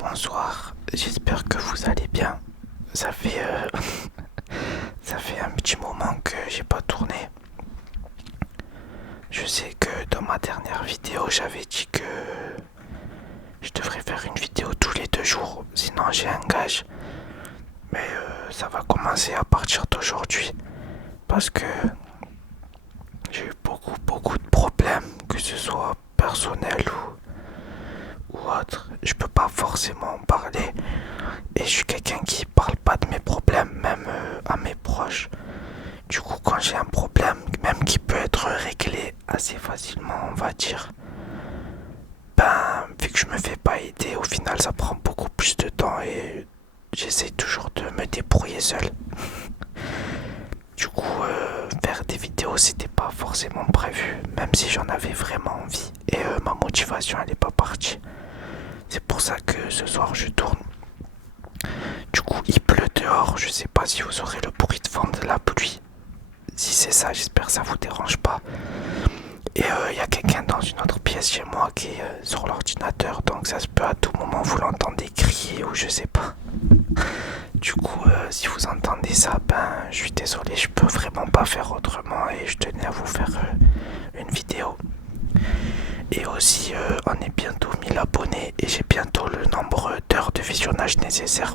bonsoir, j'espère que vous allez bien. Ça fait, ça fait un petit moment que j'ai pas tourné. Je sais que dans ma dernière vidéo, j'avais dit que je devrais faire une vidéo tous les 2 jours, sinon j'ai un gage. Mais ça va commencer à partir d'aujourd'hui parce que j'ai eu beaucoup de problèmes, que ce soit personnel ou autre. Je peux pas forcément en parler et je suis quelqu'un qui parle pas de mes problèmes, même à mes proches. Du coup, quand j'ai un problème, même qui peut être réglé assez facilement, on va dire, ben, vu que je me fais pas aider, au final, ça prend beaucoup plus de temps et j'essaie toujours de me débrouiller seul. Du coup, faire des vidéos, c'était pas forcément prévu, même si j'en avais vraiment envie et ma motivation, elle est pas partie. C'est pour ça que ce soir, je tourne. Du coup, il pleut dehors, je sais pas si vous aurez le bruit de vent de la pluie. Si c'est ça, j'espère que ça vous dérange pas. Et il y a quelqu'un dans une autre pièce chez moi qui est sur l'ordinateur, donc ça se peut à tout moment vous l'entendez crier ou je sais pas. Du coup, si vous entendez ça, ben je suis désolé, je peux vraiment pas faire autrement et je tenais à vous faire une vidéo. Et aussi, on est bientôt 1000 abonnés et j'ai bientôt le nombre d'heures de visionnage nécessaire.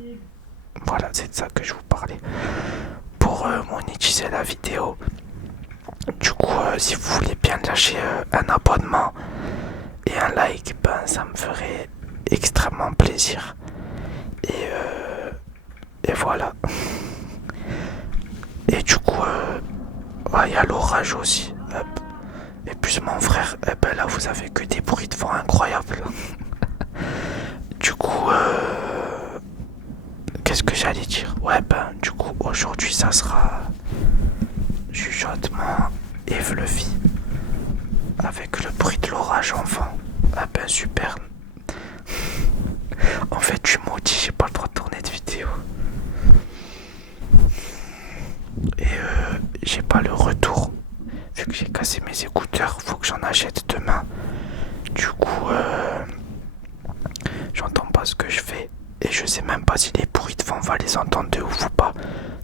Voilà, c'est de ça que je vous parlais. Pour monétiser la vidéo. Du coup, si vous voulez bien lâcher un abonnement et un like, ben ça me ferait extrêmement plaisir. Et voilà. Et du coup, il y a l'orage aussi. Hop. Et puis mon frère, eh ben là vous avez que des bruits de vent incroyables. Du coup, qu'est-ce que j'allais dire? Ouais, ben du coup, aujourd'hui ça sera chuchotement et Fluffy avec le bruit de l'orage en fond. Ah ben super. En fait, je suis maudit, j'ai pas le droit de tourner de vidéo. Et j'ai pas le retour. Vu que j'ai cassé mes écouteurs, faut que j'en achète demain. Du coup, j'entends pas ce que je fais. Et je sais même pas si les bruits de vent va les entendre de ouf ou pas.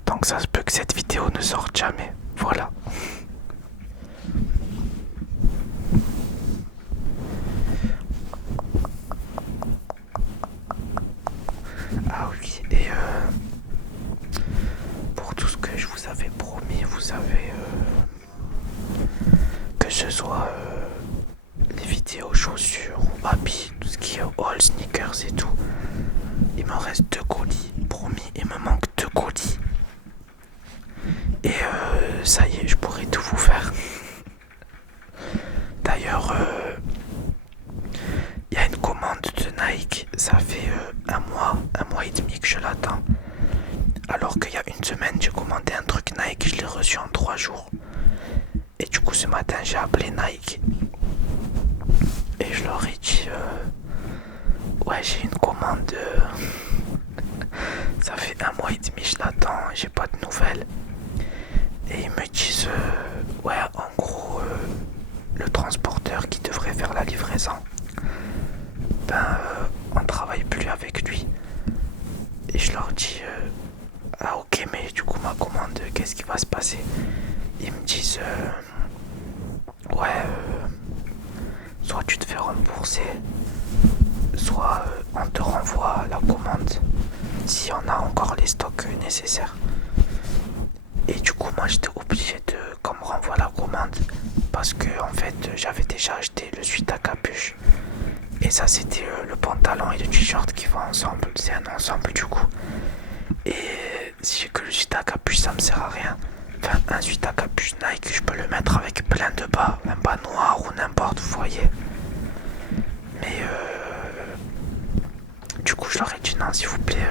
Donc ça se peut que cette vidéo ne sorte jamais. Voilà. Ah oui, et pour tout ce que je vous avais promis, vous savez, que ce soit les vidéos chaussures ou habits, tout ce qui est all sneakers et tout, il me reste 2 colis. Promis, il me manque 2 colis. Et ça y est, je pourrais tout vous faire. D'ailleurs, il y a une commande de Nike, ça fait un mois et demi que je l'attends. Alors qu'il y a une semaine, j'ai commandé un truc Nike, je l'ai reçu en 3 jours. Et du coup, ce matin, j'ai appelé Nike. Et je leur ai dit, ouais, j'ai une commande. Ça fait un mois et demi, je l'attends, j'ai pas de nouvelles. Et ils me disent, ouais, en gros, le transporteur qui devrait faire la livraison, ben, on travaille plus avec lui. Et je leur dis, ah ok, mais du coup, ma commande, qu'est-ce qui va se passer? Ils me disent, ouais, soit tu te fais rembourser, soit on te renvoie la commande si on a encore les stocks nécessaires. Et du coup, moi j'étais obligé de qu'on me renvoie la commande parce que en fait j'avais déjà acheté le sweat à capuche. Et ça, c'était le pantalon et le t-shirt qui vont ensemble. C'est un ensemble du coup. Et si j'ai que le sweat à capuche, ça me sert à rien. Enfin, un sweat à capuche Nike, je peux le mettre avec plein de bas, un bas noir ou n'importe, vous voyez. Mais du coup, je leur ai dit non, s'il vous plaît,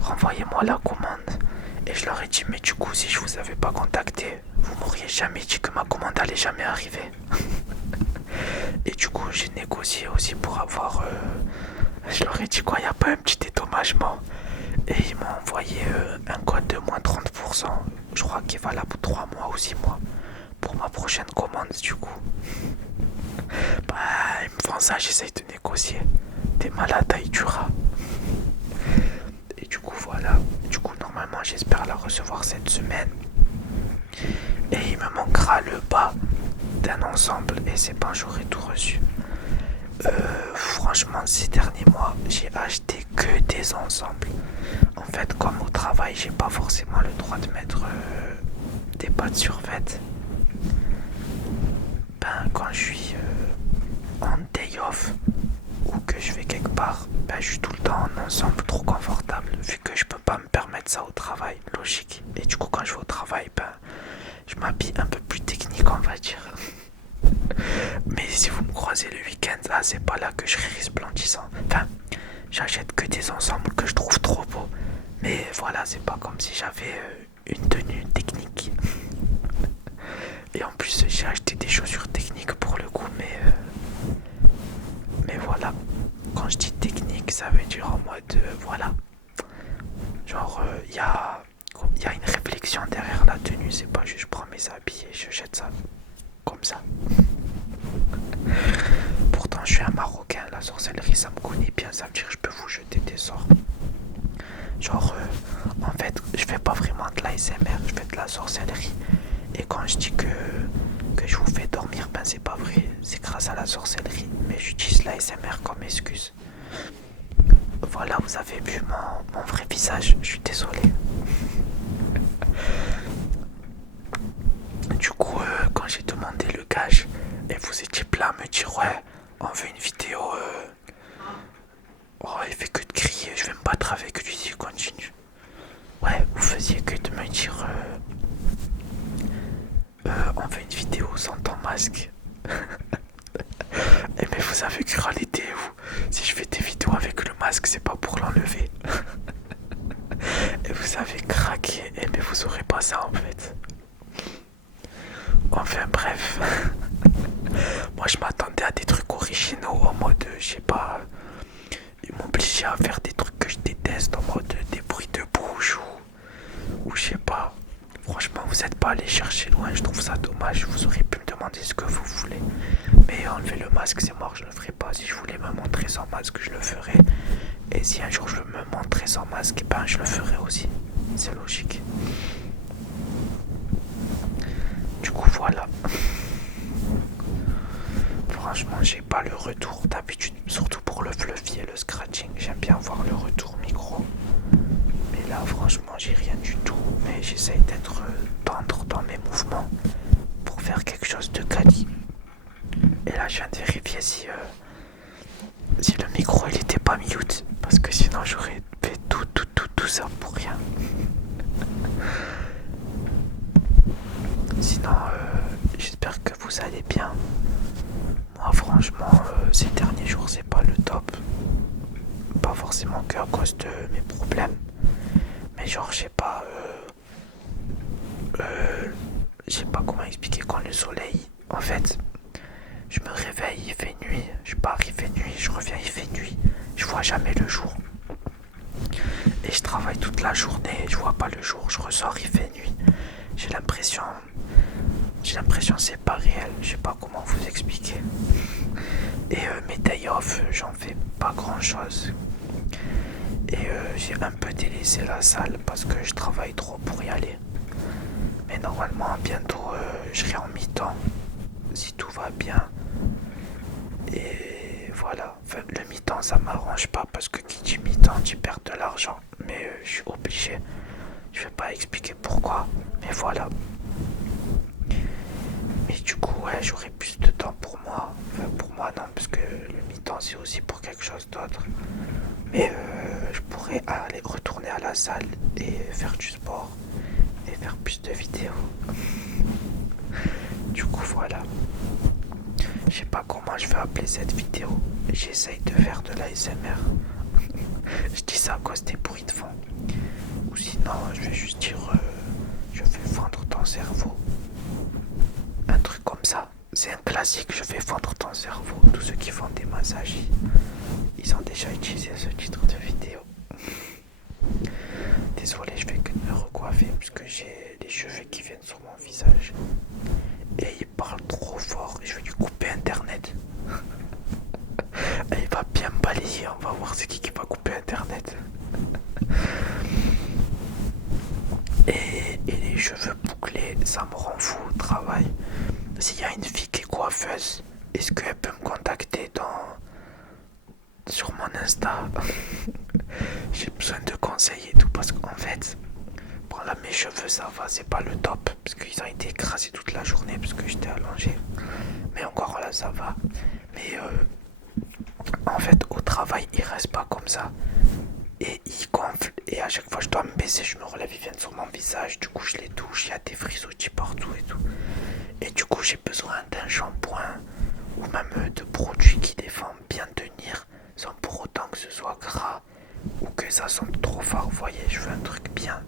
renvoyez-moi la commande. Et je leur ai dit, mais du coup, si je vous avais pas contacté, vous m'auriez jamais dit que ma commande allait jamais arriver. Et du coup, j'ai négocié aussi pour avoir. Je leur ai dit quoi, il n'y a pas un petit dédommagement. Et ils m'ont envoyé un code de moins 30%. Je crois qu'il est valable pour 3 mois ou 6 mois. Pour ma prochaine commande, du coup. Bah, ils me font ça, j'essaye de négocier. T'es malade, Aïdura. Et du coup, voilà. Du coup, normalement, j'espère la recevoir cette semaine. Et il me manquera le bas d'un ensemble. Et c'est bon, j'aurai tout reçu. Franchement, ces derniers mois, j'ai acheté que des ensembles. En fait, comme au travail, j'ai pas forcément le droit de mettre des pattes survêt. Ben, quand je suis en day off ou que je vais quelque part, ben, je suis tout le temps en ensemble trop confortable vu que je peux pas me permettre ça au travail, logique. Et du coup, quand je vais au travail, ben, je m'habille un peu plus technique, on va dire. Mais si vous me croisez le week-end, ah, c'est pas là que je serai resplendissant. Enfin, j'achète que des ensembles que je trouve trop beaux. Mais voilà, c'est pas comme si j'avais une tenue technique. Et en plus, j'ai acheté des chaussures techniques pour le coup, mais voilà. Quand je dis technique, ça veut dire en mode, voilà. Genre, y a une réflexion derrière la tenue, c'est pas juste je prends mes habits et je jette ça comme ça. Pourtant, je suis un Marocain, la sorcellerie ça me connaît bien, ça veut dire que je peux vous jeter des sorts. Genre, en fait, je fais pas vraiment de l'ASMR, je fais de la sorcellerie. Et quand je dis que je vous fais dormir, ben c'est pas vrai, c'est grâce à la sorcellerie. Mais j'utilise l'ASMR comme excuse. Voilà, vous avez vu mon vrai visage, je suis désolé. Du coup, quand j'ai demandé le gage, et vous étiez plein à me dire ouais, on veut une vidéo. Oh, il fait que de crier, je vais me battre avec lui s'il continue. Ouais, vous faisiez que de me dire on fait une vidéo sans ton masque. Eh mais vous avez cru réalité vous. Si je fais des vidéos avec le masque, c'est pas pour l'enlever. Et vous avez craqué. Eh mais vous aurez pas ça en fait. Enfin bref. Moi je m'attendais à des trucs originaux en mode, je sais pas. Ils m'obligeaient à faire des trucs que je déteste en mode des bruits de bouche ou je sais pas. Franchement, vous n'êtes pas allé chercher loin, je trouve ça dommage. Vous auriez pu me demander ce que vous voulez. Mais enlever le masque, c'est mort, je le ferai pas. Si je voulais me montrer sans masque, je le ferai. Et si un jour je veux me montrer sans masque, ben je le ferai aussi. C'est logique. Du coup, voilà. Franchement, j'ai pas le retour d'habitude, surtout pour le fluffy et le scratching. J'aime bien voir le retour micro. Mais là, franchement, j'ai rien du tout. Mais j'essaye d'être tendre dans mes mouvements pour faire quelque chose de quali. Et là, je viens de vérifier si le micro il était pas mute. Parce que sinon, j'aurais fait tout ça pour rien. Sinon, j'espère que vous allez bien. Moi, franchement, ces derniers jours, c'est pas le top. Pas forcément que à cause de mes problèmes. Mais genre, je sais pas comment expliquer quand le soleil, en fait, je me réveille, il fait nuit, je pars, il fait nuit, je reviens, il fait nuit, je vois jamais le jour. Et je travaille toute la journée, je vois pas le jour, je ressors, il fait nuit. J'ai l'impression c'est pas réel, je sais pas comment vous expliquer. Et mes day off, j'en fais pas grand chose. Et j'ai un peu délaissé la salle parce que je travaille trop pour y aller. Mais normalement, bientôt, je serai en mi-temps, si tout va bien. Et voilà, enfin, le mi-temps, ça m'arrange pas parce que qui dit mi-temps, tu perds de l'argent. Mais je suis obligé. Je vais pas expliquer pourquoi, mais voilà. Mais du coup, ouais, j'aurai plus de temps pour moi. Enfin, pour moi, non, parce que le mi-temps, c'est aussi pour quelque chose d'autre. Mais je pourrais aller retourner à la salle et faire du sport et faire plus de vidéos. Du coup, voilà. Je sais pas comment je vais appeler cette vidéo. J'essaye de faire de l'ASMR. Je dis ça à cause des bruits de fond. Ou sinon, je vais juste dire je vais fendre ton cerveau. Un truc comme ça. C'est un classique, je vais fendre ton cerveau. Tous ceux qui font des massages, ils ont déjà utilisé ce titre de vidéo. Désolé, je vais que me recoiffer parce que j'ai les cheveux qui viennent sur mon visage. Et il parle trop fort et je vais lui couper internet. Il va bien me balayer en ça me rend fou au travail. S'il y a une fille qui est coiffeuse, est-ce qu'elle peut me contacter sur mon Insta? J'ai besoin de conseils et tout parce qu'en fait, bon là mes cheveux ça va, c'est pas le top parce qu'ils ont été écrasés toute la journée parce que j'étais allongé. Mais encore là ça va. Mais en fait au travail il reste pas comme ça. Et il gonfle et à chaque fois je dois me baisser, je me relève, ils viennent sur mon visage, du coup je les touche, il y a des frisottis partout et tout. Et du coup j'ai besoin d'un shampoing ou même de produits qui les font bien tenir sans pour autant que ce soit gras ou que ça sente trop fort. Vous voyez, je veux un truc bien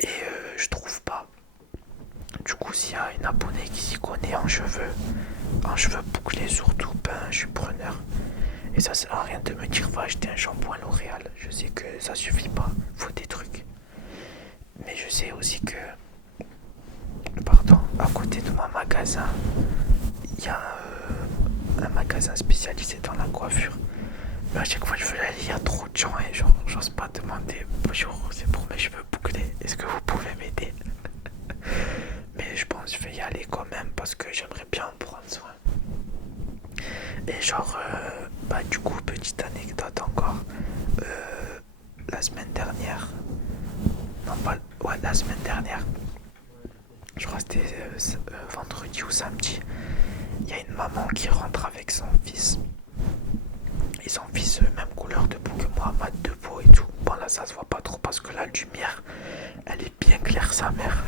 et je trouve pas. Du coup s'il y a une abonnée qui s'y connaît en cheveux bouclés surtout, ben je suis preneur. Et ça sert à rien de me dire va acheter un shampoing L'Oréal. Je sais que ça suffit pas, faut des trucs. Mais je sais aussi que, pardon, à côté de mon magasin, il y a un magasin spécialisé dans la coiffure. Mais à chaque fois que je veux aller, il y a trop de gens et genre, j'ose pas demander bonjour, c'est pour mes cheveux bouclés, est-ce que vous pouvez m'aider? Mais je pense que je vais y aller quand même parce que j'aimerais bien en prendre soin. Et genre, bah du coup, petite anecdote encore, la semaine dernière, non pas, ouais la semaine dernière, je crois que c'était vendredi ou samedi, il y a une maman qui rentre avec son fils. Et son fils, même couleur de peau que moi, mat de peau et tout. Bon là ça se voit pas trop parce que la lumière, elle est bien claire sa mère.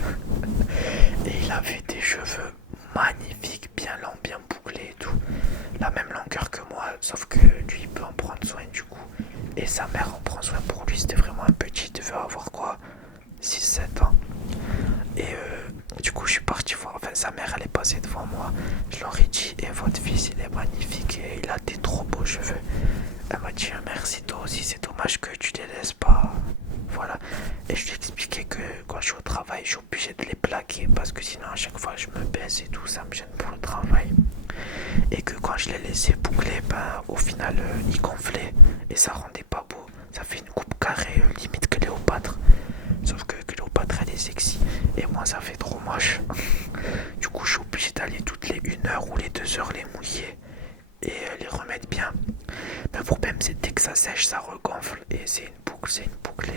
Et il avait des cheveux magnifiques, bien longs, bien bouclés et tout. La même longueur que moi, sauf que lui il peut en prendre soin du coup. Et sa mère en prend soin pour lui, c'était vraiment un petit, il devait avoir quoi, 6-7 ans. Et du coup je suis parti voir, enfin sa mère elle est passée devant moi. Je leur ai dit, et votre fils il est magnifique et il a des trop beaux cheveux. Elle m'a dit merci toi aussi, c'est dommage que tu les laisses pas. Voilà. Et je lui ai expliqué que quand je suis au travail je suis obligé de les plaquer parce que sinon à chaque fois je me baisse et tout, ça me gêne pour le travail. Et que quand je les laissais boucler, ben au final ils gonflaient et ça rendait pas beau. Ça fait une coupe carrée limite Cléopâtre. Sauf que Cléopâtre elle est sexy et moi ça fait trop moche. Du coup je suis obligé d'aller toutes les 1 heure ou les 2 heures les mouiller et les remettre bien. Mais le problème c'est dès que ça sèche ça regonfle et c'est une boucle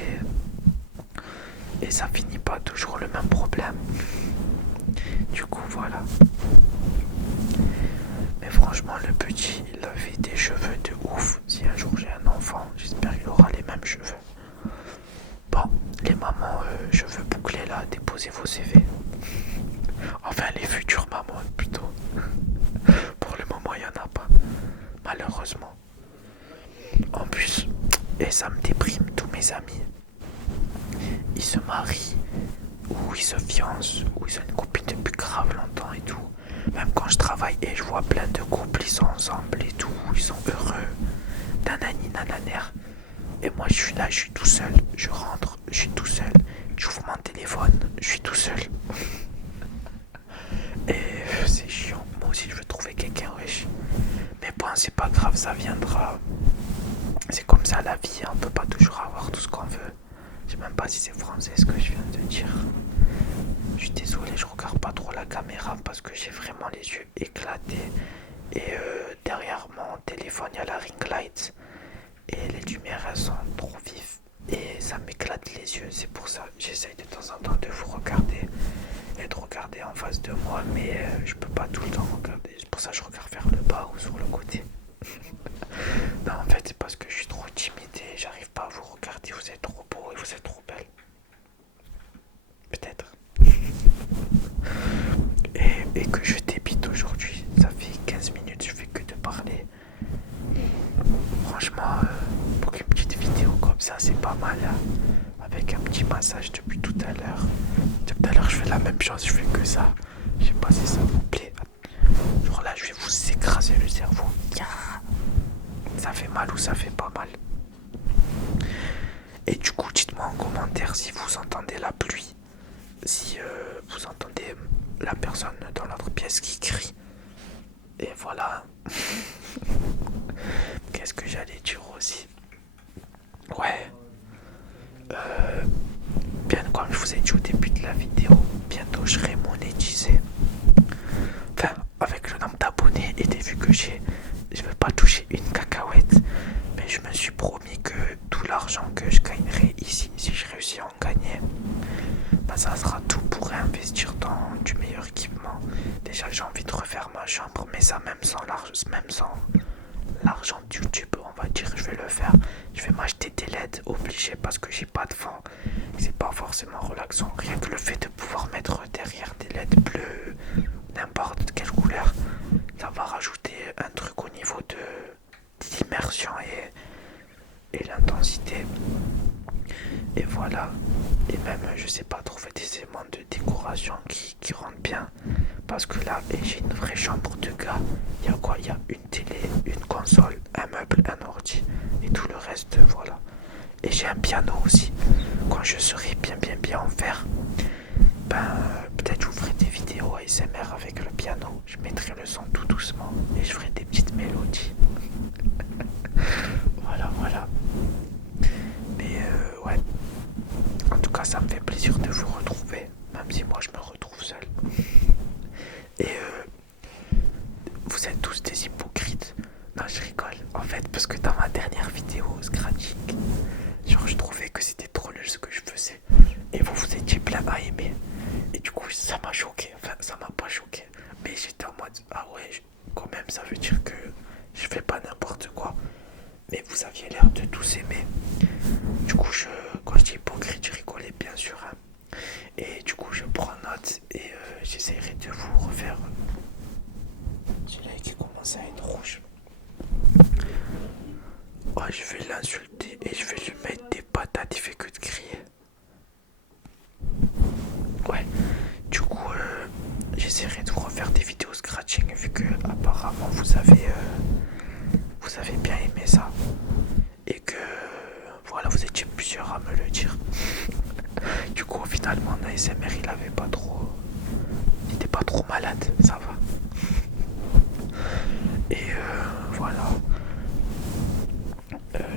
et ça finit pas toujours le même problème. Du coup voilà. Mais franchement le petit il avait des cheveux de ouf. Si un jour j'ai un enfant j'espère qu'il aura les mêmes cheveux. Bon, les mamans cheveux bouclés là, déposez vos CV. Enfin les futures mamans plutôt. Pour le moment il n'y en a pas, malheureusement. En plus, et ça me déprime, tous mes amis, ils se marient, ou ils se fiancent, ou ils ont une copine depuis grave longtemps et tout. Même quand je travaille et je vois plein de couples, ils sont ensemble et tout, ils sont heureux, nanani nananer. Et moi je suis là, je suis tout seul, je rentre, je suis tout seul, j'ouvre mon téléphone, je suis tout seul. Et c'est chiant, moi aussi je veux trouver quelqu'un, wesh. Mais bon, c'est pas grave, ça viendra. C'est comme ça la vie, on peut pas toujours avoir tout ce qu'on veut. Je sais même pas si c'est français ce que je viens de dire. Je suis désolé, je regarde pas trop la caméra parce que j'ai vraiment les yeux éclatés. Et derrière mon téléphone, il y a la ring light. Et les lumières, elles sont trop vives. Et ça m'éclate les yeux. C'est pour ça j'essaye de temps en temps de vous regarder. Et de regarder en face de moi. Mais je peux pas tout le temps regarder. C'est pour ça que je regarde vers le bas ou sur le côté. Non, en fait, c'est parce que je suis trop timide et j'arrive pas à vous regarder. Vous êtes trop beau et vous êtes trop belle. Peut-être. Et que je débite aujourd'hui. Ça fait 15 minutes, je fais que de parler. Franchement, pour une petite vidéo comme ça, c'est pas mal. Hein. Avec un petit massage depuis tout à l'heure. Tout à l'heure, je fais la même chose, je fais que ça. Je sais pas si ça vous plaît. Genre là, je vais vous écraser le cerveau. Ça fait mal ou ça fait pas mal. Et du coup, dites-moi en commentaire si vous entendez la pluie. Si vous entendez la personne dans l'autre pièce qui crie. Et voilà. Qu'est-ce que j'allais dire aussi? Ouais. Bien comme je vous ai dit au début de la vidéo, bientôt je coucher parce que j'ai pas de vent. C'est pas forcément relaxant. Rien que le fait de pouvoir mettre derrière des LED bleues, n'importe quelle couleur, ça va rajouter un truc au niveau de l'immersion et l'intensité. Et voilà. Et même, je sais pas, trouver des éléments de décoration qui rendent bien. Parce que là, j'ai une vraie chambre de gars. Il y a quoi? Il y a une télé, une console, un meuble, un ordi. Et tout le reste, voilà. Et j'ai un piano aussi. Quand je serai bien en fer, ben peut-être je vous ferai des vidéos ASMR avec le piano. Je mettrai le son tout doucement et je ferai des petites mélodies. Voilà. Mais ouais. En tout cas, ça me fait plaisir de vous retrouver. Même si moi je me retrouve seul. Et vous êtes tous des hypocrites. Non, je rigole. En fait, parce que dans ma dernière vidéo scratching, genre je trouvais que c'était trop nul ce que je faisais. Et vous étiez plein à aimer. Et du coup, ça m'a choqué. Enfin, ça m'a pas choqué. Mais j'étais en mode, ah ouais, quand même, ça veut dire que je fais pas n'importe quoi. Mais vous aviez l'air de tous aimer. Du coup, quand je dis hypocrite, je rigolais bien sûr. Hein. Et du coup, je prends note et j'essaierai de vous refaire. J'ai l'œil qui commence à être rouge. Oh, je vais l'insulter et je vais lui mettre des patates, il fait que de crier. Ouais, du coup, j'essaierai de vous refaire des vidéos scratching vu que apparemment vous avez bien aimé ça. Et que voilà, vous étiez plusieurs à me le dire. Du coup, finalement, mon ASMR il était pas trop malade, ça va. Et voilà.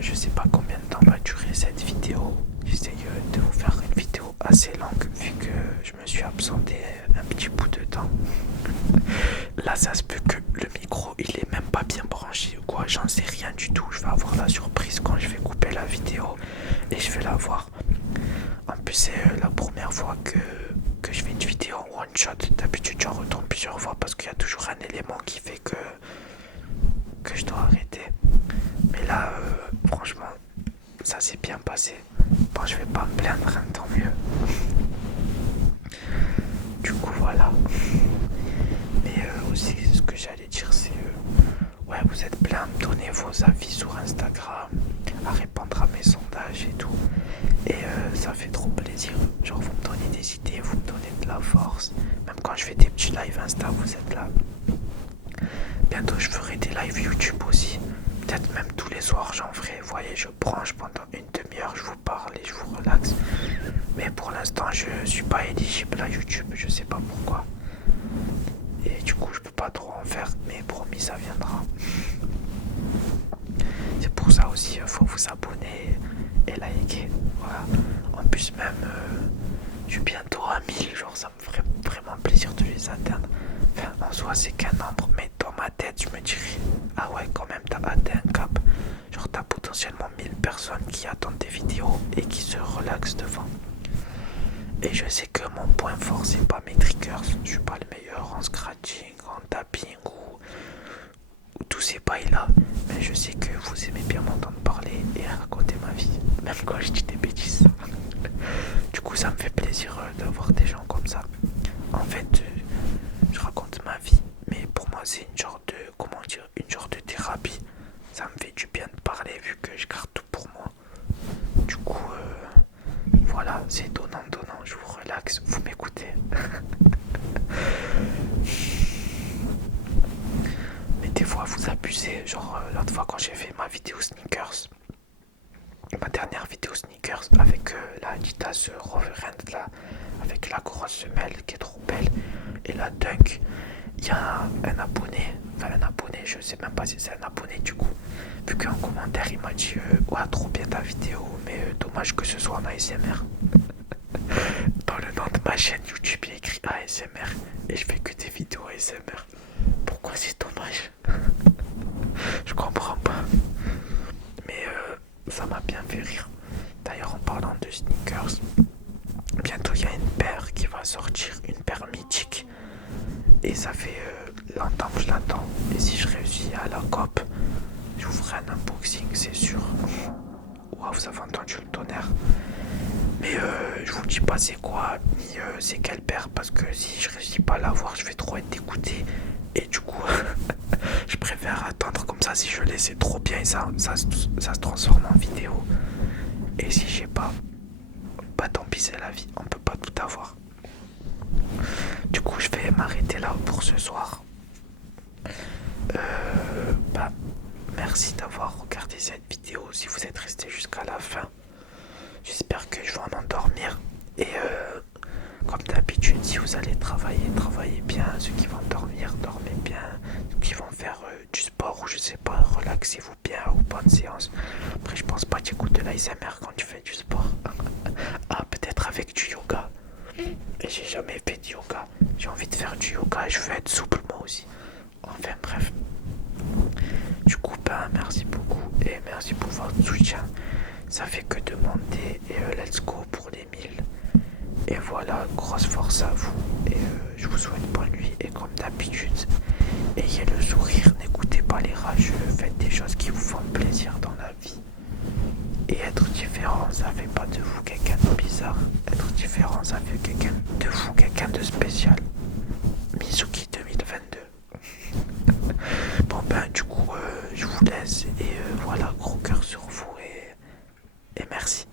Je sais pas combien de temps va durer cette vidéo. J'essaye de vous faire une vidéo assez longue vu que je me suis absenté un petit bout de temps. Là, ça se peut que le micro il est même pas bien branché ou quoi, j'en sais rien du tout. Je vais avoir la surprise quand je vais couper la vidéo et je vais la voir. En plus, c'est la première fois que je fais une vidéo en one shot. D'habitude, j'en retourne plusieurs fois parce qu'il y a toujours un élément qui fait que je dois arrêter. Mais là, franchement, ça s'est bien passé. Bon, je vais pas me plaindre, hein, tant mieux. Du coup, voilà. Mais aussi, ce que j'allais dire, c'est ouais, vous êtes plein à me donner vos avis sur Instagram, à répondre à mes sondages et tout. Et ça fait trop plaisir. Genre, vous me donnez des idées, vous me donnez de la force. Même quand je fais des petits lives Insta, vous êtes là. Bientôt, je ferai des lives YouTube aussi. Peut-être même tous les soirs, j'en ferai. Vous voyez, je branche pendant une demi-heure, je vous parle et je vous relaxe. Mais pour l'instant, je suis pas éligible à YouTube, je sais pas pourquoi. Et du coup, je peux pas trop en faire, mais promis, ça viendra. C'est pour ça aussi, il faut vous abonner et liker. Voilà. En plus, même, je suis bientôt à 1000, genre, ça me ferait vraiment plaisir de les atteindre. Enfin, en soi, c'est qu'un nombre, mais dans ma tête, je me dirais, ah ouais, quand même, t'as atteint un cap. Genre, t'as potentiellement 1000 personnes qui attendent tes vidéos et qui se relaxent devant. Et je sais que mon point fort, c'est pas mes triggers. Je suis pas le meilleur en scratching, en tapping ou tous ces bails-là. Mais je sais que vous aimez bien m'entendre parler et raconter ma vie, même quand je dis des bêtises. Du coup, ça me fait plaisir d'avoir des gens comme ça. En fait, je raconte ma vie, mais pour moi, c'est une genre de, comment dire, une genre de thérapie. Ça me fait du bien de parler vu que je garde tout pour moi. Du coup, voilà, c'est donnant, je vous relaxe, vous m'écoutez. Mais des fois, vous abusez. Genre, l'autre fois, quand j'ai fait ma vidéo sneakers, ma dernière vidéo sneakers avec la Adidas Roverend là, avec la grosse semelle qui est trop belle et la Dunk, il y a un abonné, je sais même pas si c'est un abonné du coup, vu qu'en commentaire il m'a dit ouais, trop bien ta vidéo, mais dommage que ce soit en ASMR. Dans le nom de ma chaîne YouTube il y a écrit ASMR et je fais que des vidéos ASMR. Pourquoi c'est dommage? Je comprends pas. Mais ça m'a bien fait rire. D'ailleurs, en parlant de sneakers, bientôt il y a une paire qui va sortir, une paire mythique. Et ça fait longtemps que je l'attends. Et si je réussis à la COP, je vous ferai un unboxing, c'est sûr. Ouah, vous avez entendu le tonnerre. Mais je vous dis pas c'est quoi, ni c'est quelle paire, parce que si je réussis pas à l'avoir, je vais trop être dégoûté. Et du coup, je préfère attendre comme ça. Si je l'ai, c'est trop bien et ça se transforme en vidéo. Et si j'ai pas, bah tant pis, c'est la vie, on peut pas tout avoir. Du coup, je vais m'arrêter là pour ce soir. Bah, merci d'avoir regardé cette vidéo. Si vous êtes resté jusqu'à la fin, j'espère que je vais en endormir. Et comme d'habitude, si vous allez travailler, travaillez bien. Ceux qui vont dormir, dormez bien. Ceux qui vont faire du sport ou je sais pas, relaxez-vous bien ou bonne séance. Après, je pense pas que tu écoutes de l'ASMR quand tu fais du sport. Ah, peut-être avec du yoga. Et j'ai jamais fait de yoga. J'ai envie de faire du yoga et je veux être souple moi aussi. Enfin bref. Du coup, ben merci beaucoup et merci pour votre soutien. Ça fait que demander et let's go pour les 1000. Et voilà, grosse force à vous. Et je vous souhaite bonne nuit. Et comme d'habitude, ayez le sourire, n'écoutez pas les rageux, faites des choses qui vous font plaisir dans la vie. Et être différent, ça fait pas de vous quelqu'un de bizarre. Être différent, ça fait de vous quelqu'un de spécial. Mizuki 2022. Bon ben du coup, je vous laisse et voilà, gros cœur sur vous et merci.